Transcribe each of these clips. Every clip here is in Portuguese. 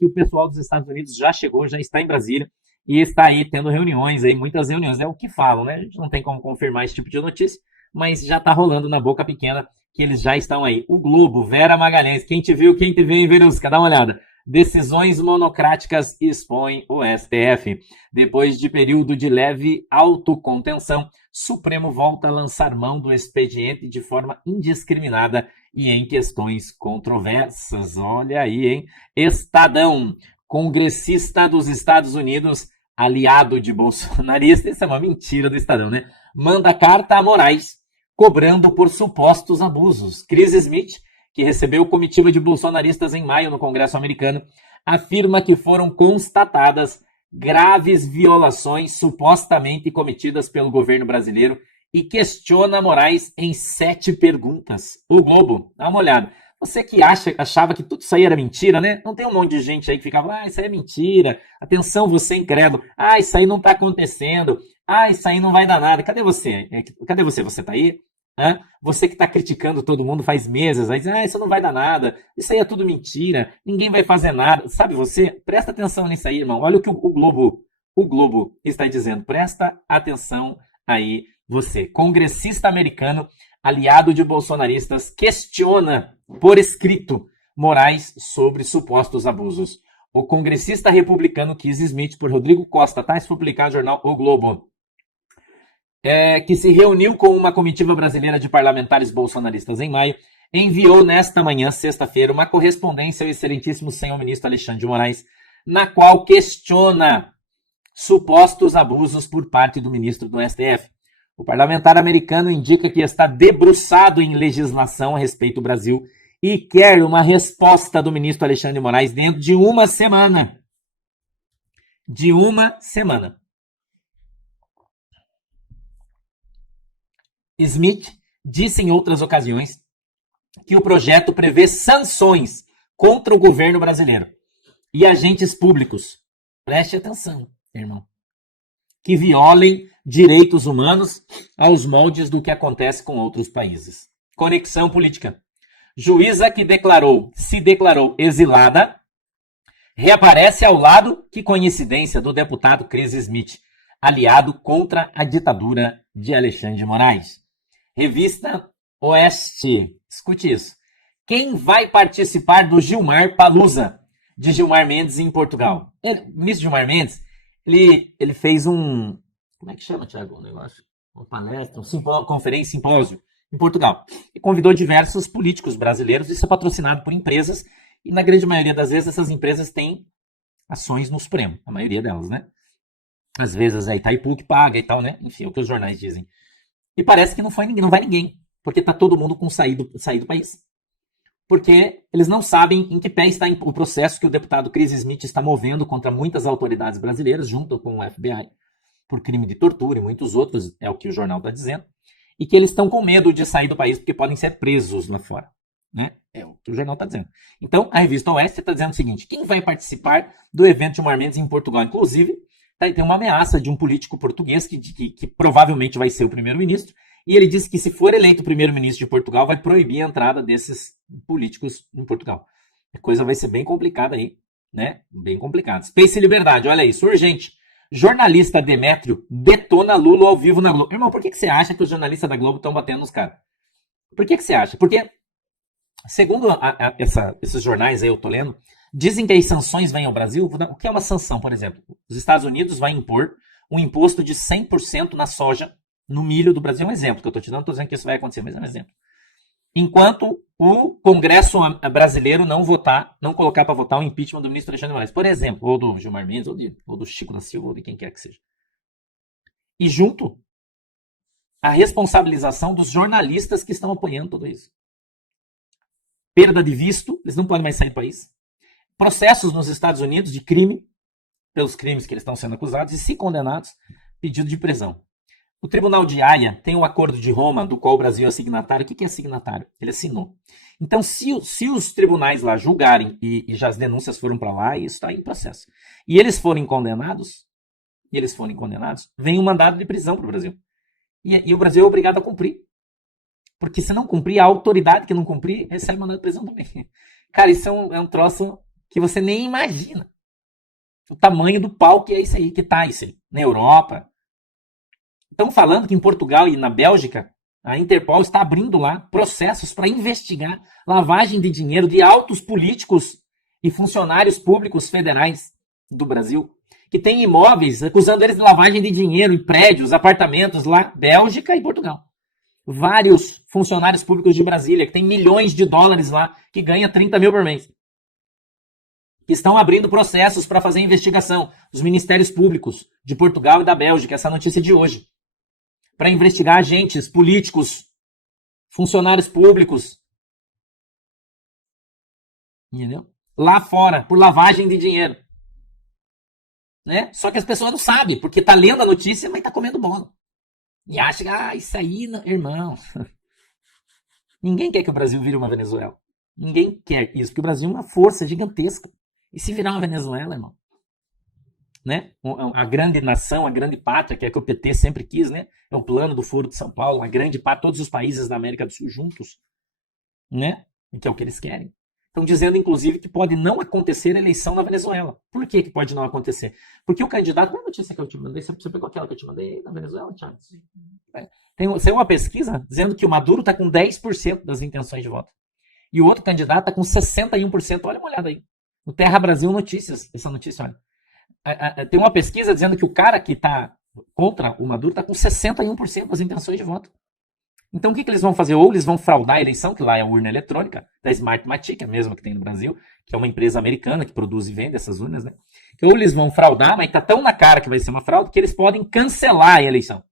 que o pessoal dos Estados Unidos já chegou, já está em Brasília e está aí tendo reuniões, aí, muitas reuniões. É o que falam, né? A gente não tem como confirmar esse tipo de notícia, mas já está rolando na boca pequena que eles já estão aí. O Globo, Vera Magalhães, quem te viu, quem te vê, Verusca, dá uma olhada. Decisões monocráticas expõem o STF. Depois de período de leve autocontenção, Supremo volta a lançar mão do expediente de forma indiscriminada e em questões controversas. Olha aí, hein? Estadão, congressista dos Estados Unidos, aliado de bolsonarista, isso é uma mentira do Estadão, né? Manda carta a Moraes, cobrando por supostos abusos. Chris Smith, que recebeu comitiva de bolsonaristas em maio no Congresso americano, afirma que foram constatadas graves violações supostamente cometidas pelo governo brasileiro e questiona Moraes em 7 perguntas. O Globo, dá uma olhada. Você que achava que tudo isso aí era mentira, né? Não tem um monte de gente aí que ficava, isso aí é mentira. Atenção, você incrédulo. Isso aí não está acontecendo. Isso aí não vai dar nada. Cadê você? Cadê você? Você tá aí? Você que está criticando todo mundo faz meses, aí diz, isso não vai dar nada, isso aí é tudo mentira, ninguém vai fazer nada. Sabe você? Presta atenção nisso aí, irmão. Olha o que o Globo está dizendo. Presta atenção aí, você. Congressista americano, aliado de bolsonaristas, questiona por escrito Moraes sobre supostos abusos. O congressista republicano Chris Smith, por Rodrigo Costa, tá? Isso foi publicado no jornal O Globo. Que se reuniu com uma comitiva brasileira de parlamentares bolsonaristas em maio, enviou nesta manhã, sexta-feira, uma correspondência ao excelentíssimo senhor ministro Alexandre de Moraes, na qual questiona supostos abusos por parte do ministro do STF. O parlamentar americano indica que está debruçado em legislação a respeito do Brasil e quer uma resposta do ministro Alexandre de Moraes dentro de uma semana. De uma semana. Smith disse em outras ocasiões que o projeto prevê sanções contra o governo brasileiro e agentes públicos, preste atenção, irmão, que violem direitos humanos aos moldes do que acontece com outros países. Conexão política. Juíza que se declarou exilada, reaparece ao lado, que coincidência, do deputado Chris Smith, aliado contra a ditadura de Alexandre de Moraes. Revista Oeste. Escute isso. Quem vai participar do Gilmar Palusa, de Gilmar Mendes em Portugal? O ministro Gilmar Mendes, ele fez um... Como é que chama, Thiago, o negócio? Uma palestra, conferência, simpósio em Portugal. E convidou diversos políticos brasileiros. Isso é patrocinado por empresas. E na grande maioria das vezes essas empresas têm ações no Supremo. A maioria delas, né? Às vezes é Itaipu que paga e tal, né? Enfim, é o que os jornais dizem. E parece que não vai ninguém, porque está todo mundo com sair do país. Porque eles não sabem em que pé está o processo que o deputado Chris Smith está movendo contra muitas autoridades brasileiras, junto com o FBI, por crime de tortura e muitos outros, é o que o jornal está dizendo, e que eles estão com medo de sair do país porque podem ser presos lá fora. Né? É o que o jornal está dizendo. Então, a revista Oeste está dizendo o seguinte: quem vai participar do evento de Gilmar Mendes em Portugal? Inclusive, tem uma ameaça de um político português que provavelmente vai ser o primeiro-ministro, e ele disse que se for eleito primeiro-ministro de Portugal, vai proibir a entrada desses políticos em Portugal. A coisa vai ser bem complicada aí, né? Bem complicada. Space e Liberdade, olha isso, urgente. Jornalista Demétrio detona Lula ao vivo na Globo. Irmão, por que você acha que os jornalistas da Globo estão batendo nos caras? Por que você acha? Porque, segundo esses jornais aí, eu tô lendo, dizem que as sanções vêm ao Brasil. O que é uma sanção, por exemplo? Os Estados Unidos vai impor um imposto de 100% na soja, no milho do Brasil. É um exemplo que eu estou te dando, não estou dizendo que isso vai acontecer, mas é um exemplo. Enquanto o Congresso brasileiro não colocar para votar o impeachment do ministro Alexandre de Moraes, por exemplo, ou do Gilmar Mendes, ou do Chico da Silva, ou de quem quer que seja. E junto, a responsabilização dos jornalistas que estão apoiando tudo isso. Perda de visto, eles não podem mais sair do país. Processos nos Estados Unidos de crime, pelos crimes que eles estão sendo acusados, e se condenados, pedido de prisão. O Tribunal de Haia tem o Acordo de Roma, do qual o Brasil é signatário. O que é signatário? Ele assinou. Então, se os tribunais lá julgarem e já as denúncias foram para lá, isso está em processo. E eles forem condenados, vem um mandado de prisão para o Brasil. E o Brasil é obrigado a cumprir. Porque se não cumprir, a autoridade que não cumprir recebe mandado de prisão também. Cara, isso é um troço que você nem imagina. O tamanho do pau que é isso aí, que tá isso aí. Na Europa. Estão falando que em Portugal e na Bélgica, a Interpol está abrindo lá processos para investigar lavagem de dinheiro de altos políticos e funcionários públicos federais do Brasil, que têm imóveis, acusando eles de lavagem de dinheiro em prédios, apartamentos lá, Bélgica e Portugal. Vários funcionários públicos de Brasília, que tem milhões de dólares lá, que ganha 30 mil por mês, que estão abrindo processos para fazer investigação. Os ministérios públicos de Portugal e da Bélgica, essa notícia de hoje, para investigar agentes políticos, funcionários públicos, entendeu? Lá fora, por lavagem de dinheiro. Né? Só que as pessoas não sabem, porque tá lendo a notícia, mas tá comendo bola. E acha que, isso aí, não... irmão. Ninguém quer que o Brasil vire uma Venezuela. Ninguém quer isso, porque o Brasil é uma força gigantesca. E se virar uma Venezuela, irmão? Né? A grande nação, a grande pátria, que é que o PT sempre quis, né? É o plano do Foro de São Paulo, a grande pátria, todos os países da América do Sul juntos, né? Que é o que eles querem. Estão dizendo, inclusive, que pode não acontecer eleição na Venezuela. Por que pode não acontecer? Porque o candidato... Qual é a notícia que eu te mandei? Você pegou aquela que eu te mandei na Venezuela, Thiago? Tem uma pesquisa dizendo que o Maduro está com 10% das intenções de voto. E o outro candidato está com 61%. Olha uma olhada aí. No Terra Brasil Notícias. Essa notícia, olha. Tem uma pesquisa dizendo que o cara que está contra o Maduro está com 61% das intenções de voto. Então o que eles vão fazer? Ou eles vão fraudar a eleição, que lá é a urna eletrônica, da Smartmatic, a mesma que tem no Brasil, que é uma empresa americana que produz e vende essas urnas, né? Ou eles vão fraudar, mas tá tão na cara que vai ser uma fraude, que eles podem cancelar a eleição.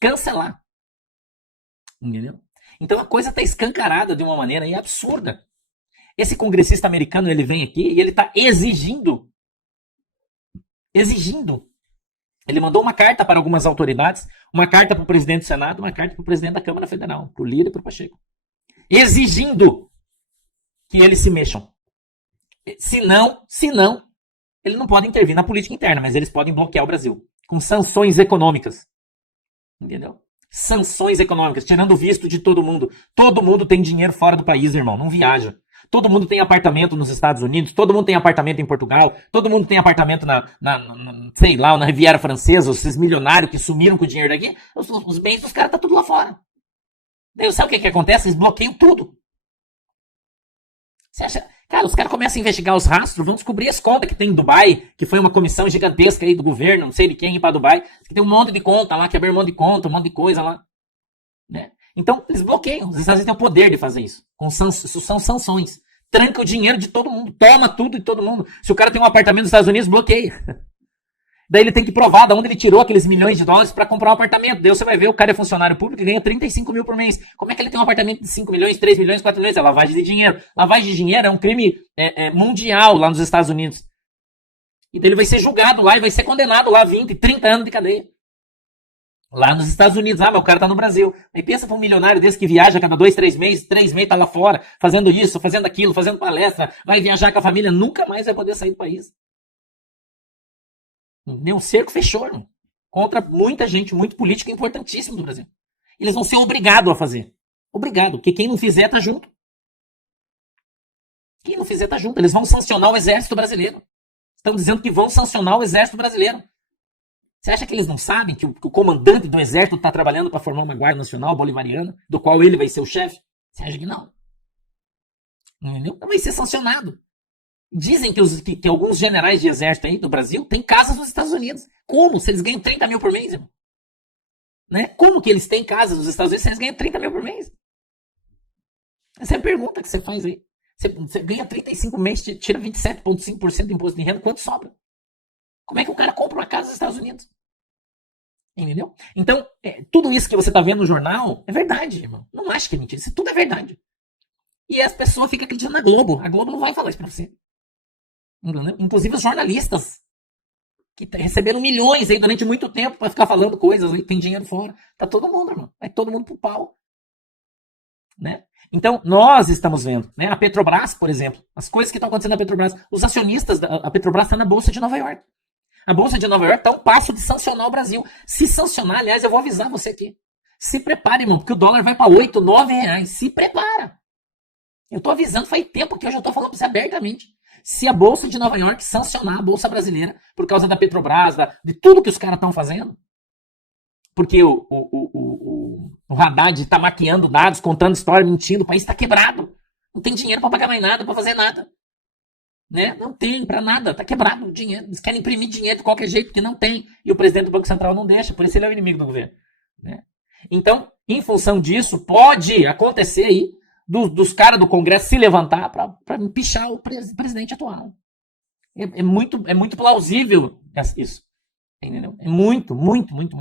Cancelar. Entendeu? Então a coisa tá escancarada de uma maneira aí absurda. Esse congressista americano, ele vem aqui e ele tá exigindo. Ele mandou uma carta para algumas autoridades, uma carta para o presidente do Senado, uma carta para o presidente da Câmara Federal, para o Lira e para o Pacheco, exigindo que eles se mexam. Se não, eles não podem intervir na política interna, mas eles podem bloquear o Brasil com sanções econômicas. Entendeu? Sanções econômicas, tirando o visto de todo mundo. Todo mundo tem dinheiro fora do país, irmão, não viaja. Todo mundo tem apartamento nos Estados Unidos, todo mundo tem apartamento em Portugal, todo mundo tem apartamento sei lá, na Riviera Francesa, esses milionários que sumiram com o dinheiro daqui, os bens dos caras tá tudo lá fora. Daí sabe o que acontece? Eles bloqueiam tudo. Você acha? Cara, os caras começam a investigar os rastros, vão descobrir as contas que tem em Dubai, que foi uma comissão gigantesca aí do governo, não sei de quem, ir pra Dubai, que tem um monte de conta lá, que abriu um monte de conta, um monte de coisa lá. Né? Então, eles bloqueiam. Os Estados Unidos têm o poder de fazer isso. Isso são sanções. Tranca o dinheiro de todo mundo. Toma tudo de todo mundo. Se o cara tem um apartamento nos Estados Unidos, bloqueia. Daí ele tem que provar de onde ele tirou aqueles milhões de dólares para comprar um apartamento. Daí você vai ver, o cara é funcionário público e ganha 35 mil por mês. Como é que ele tem um apartamento de 5 milhões, 3 milhões, 4 milhões? É lavagem de dinheiro. Lavagem de dinheiro é um crime mundial lá nos Estados Unidos. E daí ele vai ser julgado lá e vai ser condenado lá a 20, 30 anos de cadeia. Lá nos Estados Unidos, mas o cara tá no Brasil. Aí pensa pra um milionário desse que viaja a cada 2, 3 meses, tá lá fora, fazendo isso, fazendo aquilo, fazendo palestra, vai viajar com a família, nunca mais vai poder sair do país. O cerco fechou, irmão. Contra muita gente, muito político importantíssimo do Brasil. Eles vão ser obrigados a fazer. Obrigado, porque quem não fizer tá junto. Quem não fizer tá junto. Eles vão sancionar o exército brasileiro. Estão dizendo que vão sancionar o exército brasileiro. Você acha que eles não sabem que o comandante do exército está trabalhando para formar uma guarda nacional bolivariana, do qual ele vai ser o chefe? Você acha que não? Não vai ser sancionado. Dizem que alguns generais de exército aí do Brasil têm casas nos Estados Unidos. Como? Se eles ganham 30 mil por mês, irmão? Né? Como que eles têm casas nos Estados Unidos se eles ganham 30 mil por mês? Essa é a pergunta que você faz aí. Você ganha 35 meses, tira 27,5% de imposto de renda, quanto sobra? Como é que o cara compra uma casa nos Estados Unidos? Entendeu? Então, tudo isso que você está vendo no jornal é verdade, irmão. Não acho que é mentira. Isso tudo é verdade. E as pessoas ficam acreditando na Globo. A Globo não vai falar isso pra você. Entendeu? Inclusive os jornalistas, que receberam milhões aí durante muito tempo para ficar falando coisas aí, tem dinheiro fora. Tá todo mundo, irmão. Vai todo mundo pro pau. Né? Então, nós estamos vendo, né? A Petrobras, por exemplo, as coisas que estão acontecendo na Petrobras. Os acionistas da Petrobras estão na Bolsa de Nova York. A Bolsa de Nova York está a um passo de sancionar o Brasil. Se sancionar, aliás, eu vou avisar você aqui. Se prepare, irmão, porque o dólar vai para 8, 9 reais. Se prepara. Eu tô avisando faz tempo que eu já tô falando pra você abertamente. Se a Bolsa de Nova York sancionar a Bolsa Brasileira por causa da Petrobras, de tudo que os caras estão fazendo, porque o Haddad está maquiando dados, contando história, mentindo, o país está quebrado. Não tem dinheiro para pagar mais nada, para fazer nada. Né? Não tem para nada, está quebrado o dinheiro. Eles querem imprimir dinheiro de qualquer jeito, que não tem. E o presidente do Banco Central não deixa, por isso ele é o inimigo do governo. Né? Então, em função disso, pode acontecer aí dos caras do Congresso se levantar para pichar o presidente atual. É muito plausível isso. Entendeu? É muito.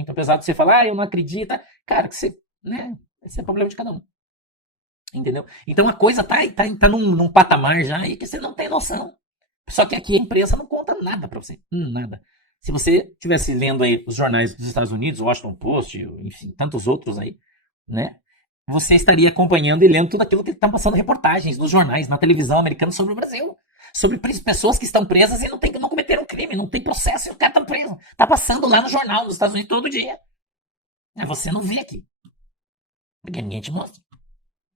Apesar de você falar, eu não acredito. Cara, que você, né? Esse é o problema de cada um. Entendeu? Então a coisa tá num patamar já aí que você não tem noção. Só que aqui a imprensa não conta nada pra você. Nada. Se você estivesse lendo aí os jornais dos Estados Unidos, Washington Post, enfim, tantos outros aí, né? Você estaria acompanhando e lendo tudo aquilo que estão passando reportagens nos jornais, na televisão americana sobre o Brasil. Sobre pessoas que estão presas e não cometeram crime, não tem processo e o cara tá preso. Tá passando lá no jornal dos Estados Unidos todo dia. Mas você não vê aqui. Porque ninguém te mostra.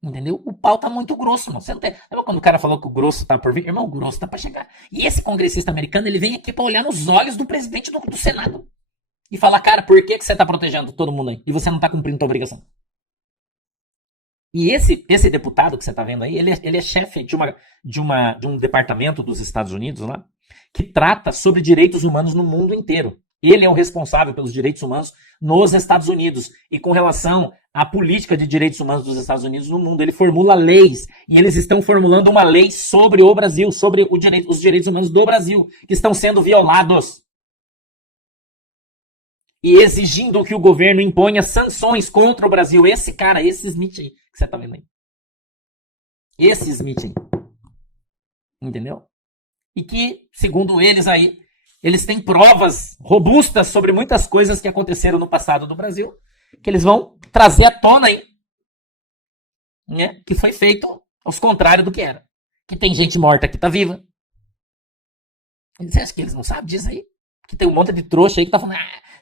Entendeu? O pau tá muito grosso, mano. Você não tem... Lembra quando o cara falou que o grosso tá por vir? Irmão, o grosso tá pra chegar. E esse congressista americano, ele vem aqui pra olhar nos olhos do presidente do Senado. E falar, cara, por que você tá protegendo todo mundo aí? E você não tá cumprindo tua obrigação. E esse deputado que você tá vendo aí, ele é chefe de um departamento dos Estados Unidos lá, que trata sobre direitos humanos no mundo inteiro. Ele é o responsável pelos direitos humanos nos Estados Unidos. E com relação à política de direitos humanos dos Estados Unidos no mundo, ele formula leis. E eles estão formulando uma lei sobre o Brasil, sobre os direitos humanos do Brasil, que estão sendo violados. E exigindo que o governo imponha sanções contra o Brasil. Esse Smith aí, que você tá vendo aí. Esse Smith aí. Entendeu? E que, segundo eles aí, eles têm provas robustas sobre muitas coisas que aconteceram no passado do Brasil, que eles vão trazer à tona aí, né? Que foi feito aos contrários do que era. Que tem gente morta que tá viva. Você acha que eles não sabem disso aí? Que tem um monte de trouxa aí que tá falando,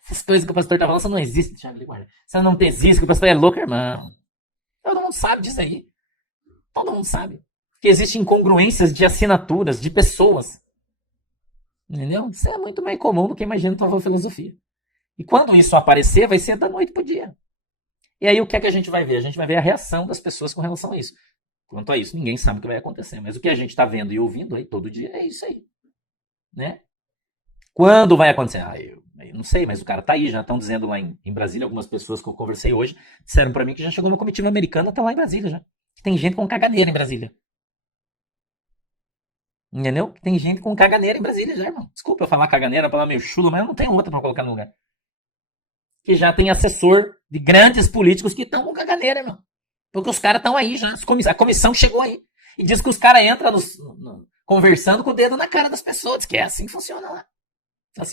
essas coisas que o pastor tá falando, isso não existe. Isso não existe, que o pastor é louco, irmão. Todo mundo sabe disso aí. Todo mundo sabe. Que existem incongruências de assinaturas, de pessoas. Entendeu? Isso é muito mais comum do que imagina tua filosofia. E quando isso aparecer, vai ser da noite pro dia. E aí o que é que a gente vai ver? A gente vai ver a reação das pessoas com relação a isso. Quanto a isso, ninguém sabe o que vai acontecer. Mas o que a gente está vendo e ouvindo aí todo dia é isso aí. Né? Quando vai acontecer? Eu não sei, mas o cara tá aí. Já estão dizendo lá em Brasília, algumas pessoas que eu conversei hoje, disseram para mim que já chegou uma comitiva americana, tá lá em Brasília já. Tem gente com caganeira em Brasília. Entendeu? Tem gente com caganeira em Brasília já, irmão. Desculpa eu falar caganeira, falar meio chulo, mas eu não tenho outra pra colocar no lugar. Que já tem assessor de grandes políticos que estão com caganeira, irmão. Porque os caras estão aí já. A comissão chegou aí. E diz que os caras entram conversando com o dedo na cara das pessoas. Que é assim que funciona lá.